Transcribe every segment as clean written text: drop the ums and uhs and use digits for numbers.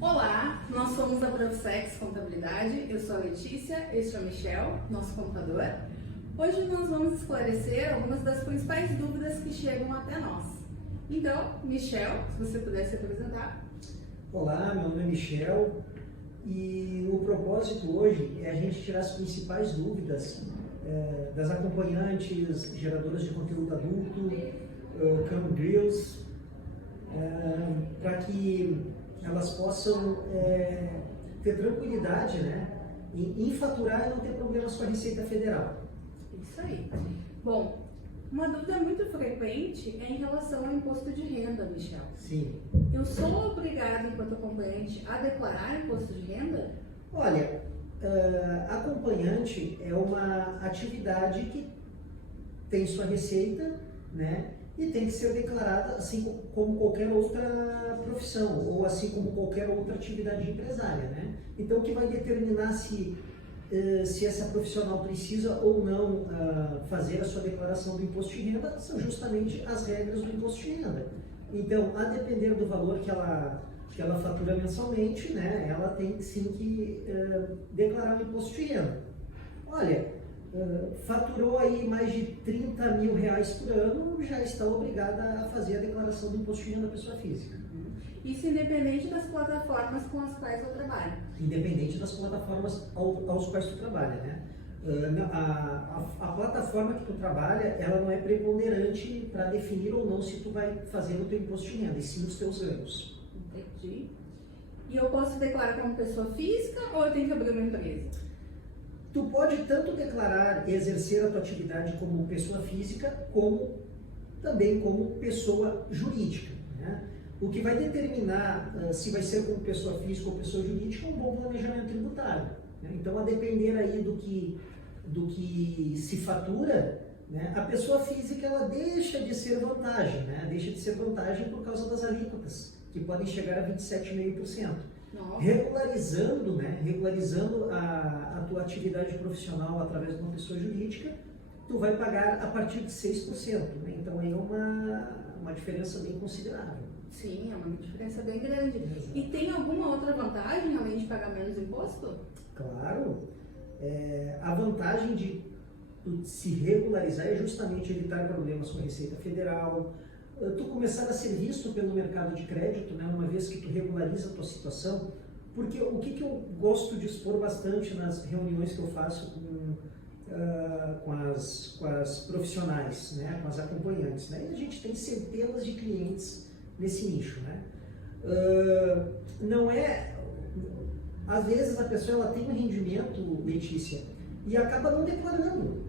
Olá, nós somos da Profsex Contabilidade, eu sou a Letícia, este é o Michel, nosso contador. Hoje nós vamos esclarecer algumas das principais dúvidas que chegam até nós. Então, Michel, se você pudesse apresentar. Olá, meu nome é Michel e o propósito hoje é a gente tirar as principais dúvidas das acompanhantes, geradoras de conteúdo adulto, Cam Drills, para que elas possam ter tranquilidade, né, em faturar e não ter problemas com a Receita Federal. Isso aí. Bom, uma dúvida muito frequente é em relação ao imposto de renda, Michel. Sim. Eu sou obrigada, enquanto acompanhante, a declarar imposto de renda? Olha, acompanhante é uma atividade que tem sua receita, né? E tem que ser declarada assim como qualquer outra profissão, ou assim como qualquer outra atividade empresária, né? Então, o que vai determinar se essa profissional precisa ou não fazer a sua declaração do imposto de renda são justamente as regras do imposto de renda. Então, a depender do valor que ela fatura mensalmente, né, ela tem sim que declarar o imposto de renda. Olha, faturou aí mais de 30 mil reais por ano, já está obrigada a fazer a declaração do imposto de renda da pessoa física. Isso independente das plataformas com as quais eu trabalho. Independente das plataformas aos quais tu trabalha, né? A plataforma que tu trabalha, ela não é preponderante para definir ou não se tu vai fazer o teu imposto de renda, e sim os teus ganhos. Entendi. E eu posso declarar como pessoa física ou eu tenho que abrir uma empresa? Tu pode tanto declarar e exercer a tua atividade como pessoa física, como também como pessoa jurídica, né? O que vai determinar se vai ser como pessoa física ou pessoa jurídica é um bom planejamento tributário, né? Então, a depender aí do que se fatura, né, a pessoa física ela deixa de ser vantagem, né? Deixa de ser vantagem por causa das alíquotas, que podem chegar a 27,5%. Regularizando, né, a tua atividade profissional através de uma pessoa jurídica, tu vai pagar a partir de 6%, né? Então aí é uma diferença bem considerável. Sim, é uma diferença bem grande. Exato. E tem alguma outra vantagem além de pagar menos imposto? Claro. A vantagem de tu se regularizar é justamente evitar problemas com a Receita Federal, tu começar a ser visto pelo mercado de crédito, né, uma vez que tu regulariza a tua situação, porque o que eu gosto de expor bastante nas reuniões que eu faço com as profissionais, né, com as acompanhantes, né, e a gente tem centenas de clientes nesse nicho, né, às vezes a pessoa ela tem um rendimento, Letícia, e acaba não declarando,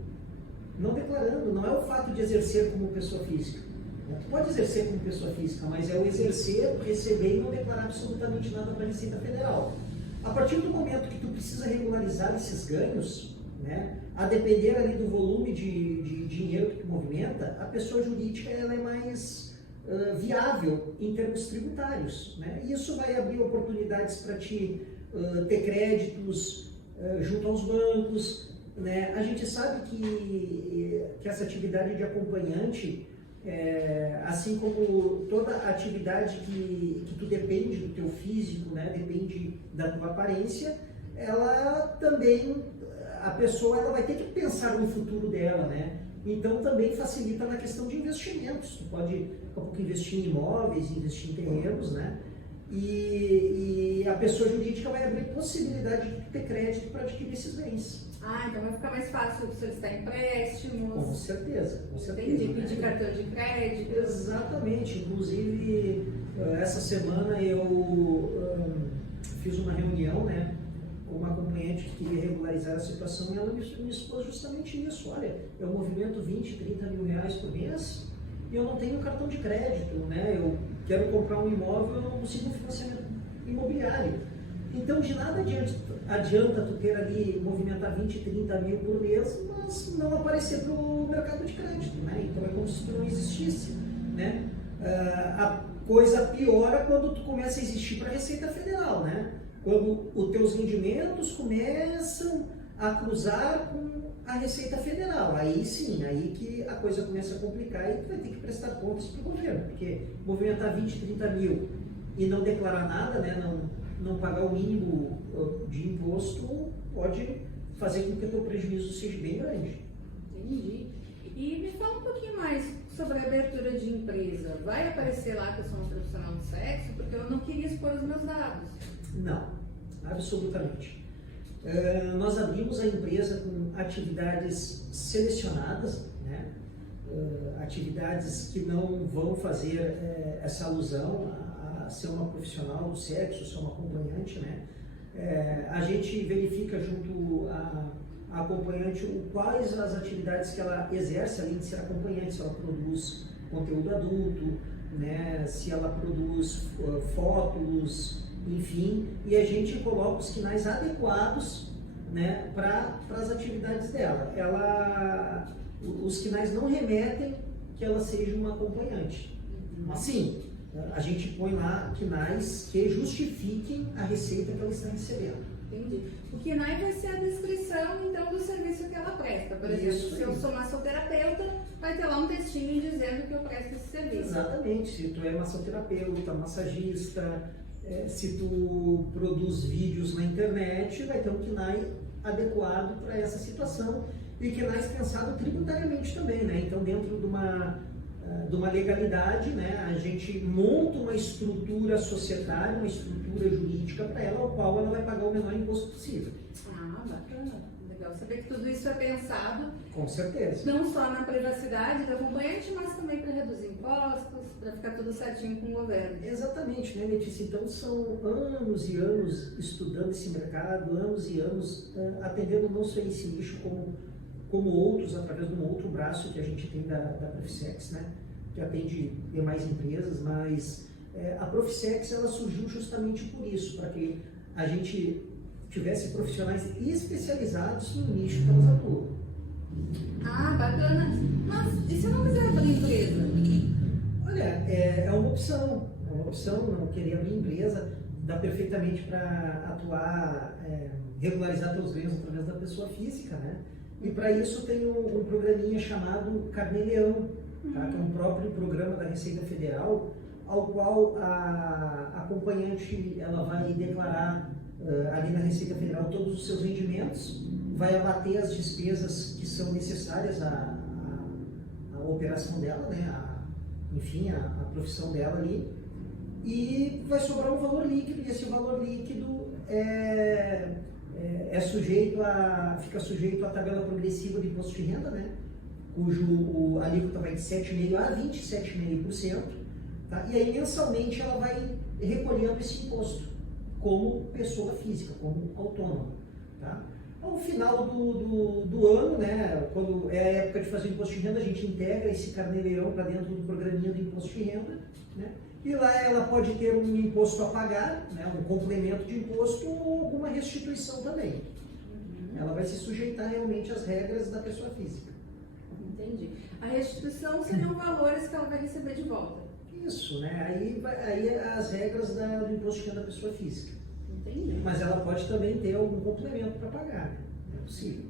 não é o fato de exercer como pessoa física. Tu pode exercer como pessoa física, mas é o exercer, receber e não declarar absolutamente nada para a Receita Federal. A partir do momento que tu precisa regularizar esses ganhos, né, a depender ali do volume de dinheiro que tu movimenta, a pessoa jurídica ela é mais viável em termos tributários, né? E isso vai abrir oportunidades para ti ter créditos junto aos bancos, né? A gente sabe que essa atividade de acompanhante, assim como toda atividade que tu depende do teu físico, né, depende da tua aparência, ela também, a pessoa ela vai ter que pensar no futuro dela, né? Então também facilita na questão de investimentos. Tu pode daqui a pouco investir em imóveis, investir em terrenos, né? E a pessoa jurídica vai abrir possibilidade de ter crédito para adquirir esses bens. Então vai ficar mais fácil solicitar empréstimos. Com certeza, com certeza. Entendi, pedir cartão de crédito. Exatamente. Inclusive, essa semana eu fiz uma reunião, né, com uma acompanhante que queria regularizar a situação e ela me expôs justamente isso. Olha, eu movimento 20, 30 mil reais por mês e eu não tenho cartão de crédito, né? Eu quero comprar um imóvel, eu não consigo um financiamento imobiliário. Então, de nada adianta tu ter ali, movimentar 20, 30 mil por mês, mas não aparecer para o mercado de crédito, né? Então, é como se tu não existisse, né? A coisa piora quando tu começa a existir para a Receita Federal, né? Quando os teus rendimentos começam a cruzar com a Receita Federal. Aí sim, aí que a coisa começa a complicar e tu vai ter que prestar contas para o governo, porque movimentar 20, 30 mil e não declarar nada, né, não pagar o mínimo de imposto pode fazer com que o teu prejuízo seja bem grande. Entendi. E me fala um pouquinho mais sobre a abertura de empresa. Vai aparecer lá que eu sou um profissional do sexo? Porque eu não queria expor os meus dados. Não, absolutamente. Nós abrimos a empresa com atividades selecionadas, né? Atividades que não vão fazer essa alusão a ser uma profissional do sexo, ser uma acompanhante, né? A gente verifica junto a acompanhante quais as atividades que ela exerce além de ser acompanhante, se ela produz conteúdo adulto, né? Se ela produz fotos, enfim, e a gente coloca os KNAIs adequados, né, para as atividades dela. Os KNAIs não remetem que ela seja uma acompanhante, mas sim, a gente põe lá KNAIs que justifiquem a receita que ela está recebendo. Entendi. O KNAI vai ser a descrição, então, do serviço que ela presta. Por exemplo, se eu sou massoterapeuta, vai ter lá um textinho dizendo que eu presto esse serviço. Exatamente. Se tu é massoterapeuta, massagista, se tu produz vídeos na internet, vai ter um KNAI adequado para essa situação e KNAI pensado tributariamente também, né? Então, dentro de uma legalidade, né, a gente monta uma estrutura societária, uma estrutura jurídica para ela, ao qual ela vai pagar o menor imposto possível. Ah, bacana. Legal saber que tudo isso é pensado. Com certeza. Não só na privacidade do acompanhante, mas também para reduzir impostos, para ficar tudo certinho com o governo. Exatamente, né, Letícia? Então, são anos e anos estudando esse mercado, anos e anos atendendo não só esse nicho, como outros, através de um outro braço que a gente tem da Profissex, né, que atende demais empresas, mas a Profissex ela surgiu justamente por isso, para que a gente tivesse profissionais especializados no nicho que elas atuam. Ah, bacana. Mas e se eu não quiser abrir empresa? Olha, é uma opção, não querer abrir empresa, dá perfeitamente para atuar, regularizar seus ganhos através da pessoa física, né? E para isso tem um programinha chamado Carnê-Leão, tá? Que é um próprio programa da Receita Federal, ao qual a acompanhante ela vai declarar ali na Receita Federal todos os seus rendimentos, vai abater as despesas que são necessárias à operação dela, né? Enfim, a profissão dela ali, e vai sobrar um valor líquido, e esse valor líquido fica sujeito à tabela progressiva de imposto de renda, né? Cujo alíquota vai de 7,5% a 27,5%, tá? E aí mensalmente ela vai recolhendo esse imposto como pessoa física, como autônoma, tá? Ao final do ano, né, quando é a época de fazer o imposto de renda, a gente integra esse Carnê-Leão para dentro do programinha do imposto de renda, né? E lá ela pode ter um imposto a pagar, né, um complemento de imposto ou alguma restituição também. Ela vai se sujeitar realmente às regras da pessoa física. Entendi. A restituição seriam valores que ela vai receber de volta. Isso, né? Aí as regras do imposto de renda da pessoa física. Entendi. Mas ela pode também ter algum complemento para pagar, né? É possível.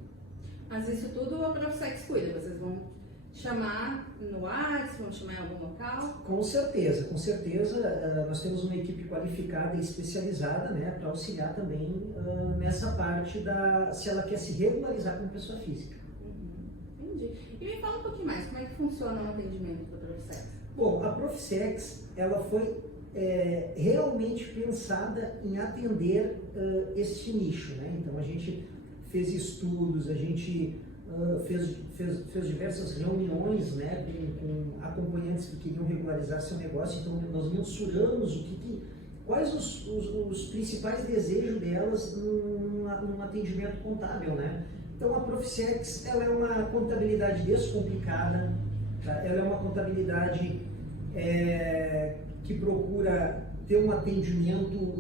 Mas isso tudo a Profissex cuida, vocês vão chamar no WhatsApp, vão chamar em algum local? Com certeza, com certeza. Nós temos uma equipe qualificada e especializada, né, para auxiliar também nessa parte se ela quer se regularizar como pessoa física. Entendi. E me fala um pouquinho mais, como é que funciona o atendimento da Profissex? Bom, a Profissex, ela foi realmente pensada em atender este nicho, né? Então a gente fez estudos, a gente fez diversas reuniões, né, com acompanhantes que queriam regularizar seu negócio. Então nós mensuramos quais os principais desejos delas num atendimento contábil, né? Então a Profissex, ela é uma contabilidade descomplicada, tá? Ela é uma contabilidade que procura ter um atendimento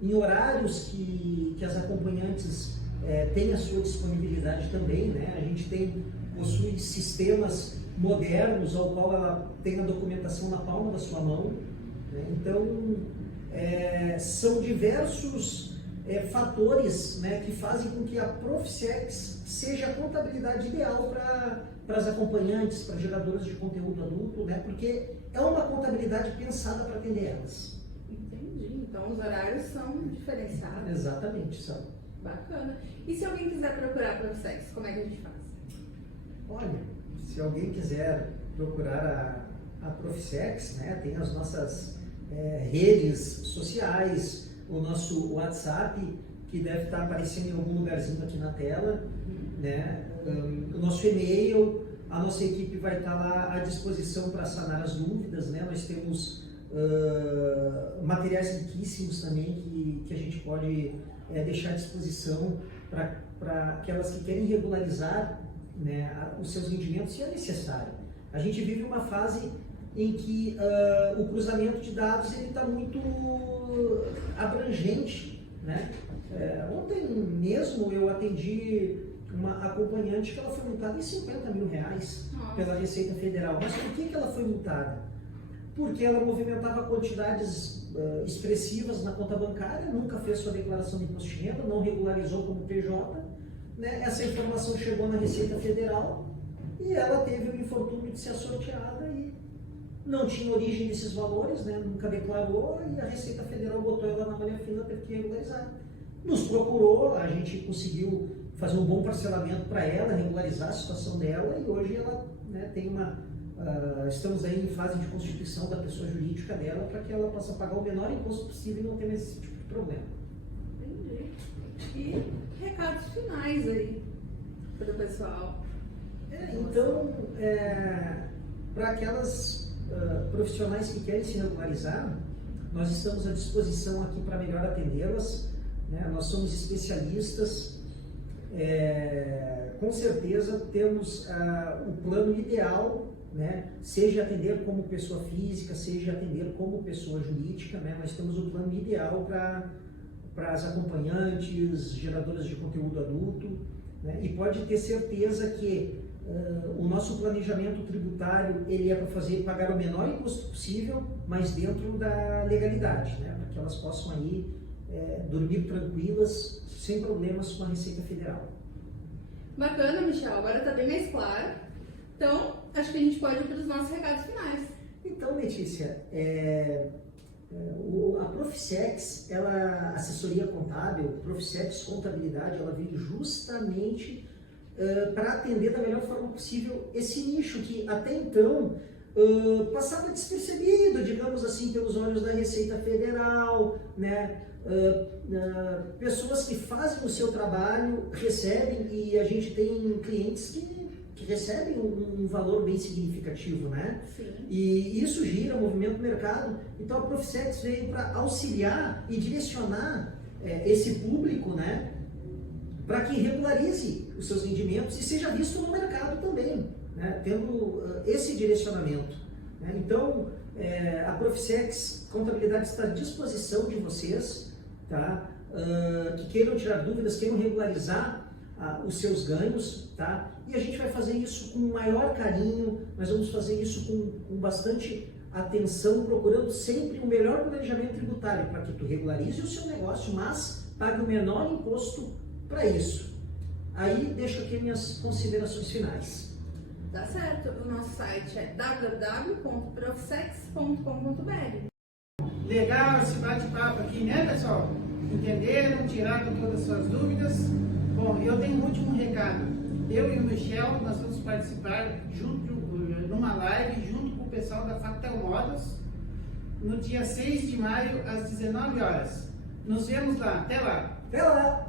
em horários que as acompanhantes têm a sua disponibilidade também, né? A gente possui sistemas modernos ao qual ela tem a documentação na palma da sua mão, né? Então são diversos fatores, né, que fazem com que a Profissex seja a contabilidade ideal para as acompanhantes, para geradoras de conteúdo adulto, né, porque é uma contabilidade pensada para atender elas. Entendi. Então os horários são diferenciados. Exatamente, são. Bacana. E se alguém quiser procurar a Profsex, como é que a gente faz? Olha, se alguém quiser procurar a Profsex, né, tem as nossas redes sociais, o nosso WhatsApp, que deve estar aparecendo em algum lugarzinho aqui na tela, né, o nosso e-mail, a nossa equipe vai estar lá à disposição para sanar as dúvidas, né, nós temos materiais riquíssimos também que a gente pode deixar à disposição para aquelas que querem regularizar, né, os seus rendimentos, se é necessário. A gente vive uma fase em que o cruzamento de dados está muito abrangente, né? Ontem mesmo eu atendi uma acompanhante que ela foi multada em R$50 mil pela Receita Federal. Mas por que ela foi multada? Porque ela movimentava quantidades expressivas na conta bancária, nunca fez sua declaração de imposto de renda, não regularizou como PJ, né? Essa informação chegou na Receita Federal e ela teve o infortúnio de ser sorteada e não tinha origem desses valores, né? Nunca declarou, e a Receita Federal botou ela na malha fina, teve que regularizar. Nos procurou, a gente conseguiu fazer um bom parcelamento para ela, regularizar a situação dela, e hoje ela, né, tem estamos aí em fase de constituição da pessoa jurídica dela para que ela possa pagar o menor imposto possível e não ter esse tipo de problema. Entendi. E recados finais aí para o pessoal. Então, para aquelas profissionais que querem se regularizar, nós estamos à disposição aqui para melhor atendê-las, né? Nós somos especialistas, com certeza temos o plano ideal, né? Seja atender como pessoa física, seja atender como pessoa jurídica, né? Nós temos o plano ideal para as acompanhantes, geradoras de conteúdo adulto, né? E pode ter certeza que o nosso planejamento tributário ele é para pagar o menor imposto possível, mas dentro da legalidade, né? Para que elas possam aí dormir tranquilas, sem problemas com a Receita Federal. Bacana, Michel, agora está bem mais claro. Então, acho que a gente pode ir para os nossos recados finais. Então, Letícia, a Profsex, a assessoria contábil, Profsex Contabilidade, ela veio justamente para atender da melhor forma possível esse nicho que até então passava despercebido, digamos assim, pelos olhos da Receita Federal, né? Pessoas que fazem o seu trabalho, recebem, e a gente tem clientes que recebem um valor bem significativo, né? Sim. E isso gira, movimento do mercado. Então a Profsex veio para auxiliar e direcionar esse público, né? Para que regularize os seus rendimentos e seja visto no mercado também, né? Tendo esse direcionamento, né? Então, a Profsex Contabilidade está à disposição de vocês, tá? Que queiram tirar dúvidas, queiram regularizar os seus ganhos, tá? E a gente vai fazer isso com o maior carinho, nós vamos fazer isso com bastante atenção, procurando sempre o melhor planejamento tributário para que tu regularize o seu negócio, mas pague o menor imposto para isso. Aí deixo aqui minhas considerações finais. Tá certo. O nosso site é www.profsex.com.br. Legal esse bate-papo aqui, né, pessoal? Entenderam? Tiraram todas as suas dúvidas? Bom, eu tenho um último recado. Eu e o Michel, nós vamos participar numa live junto com o pessoal da Factel Models no dia 6 de maio, às 19 horas. Nos vemos lá. Até lá! Até lá!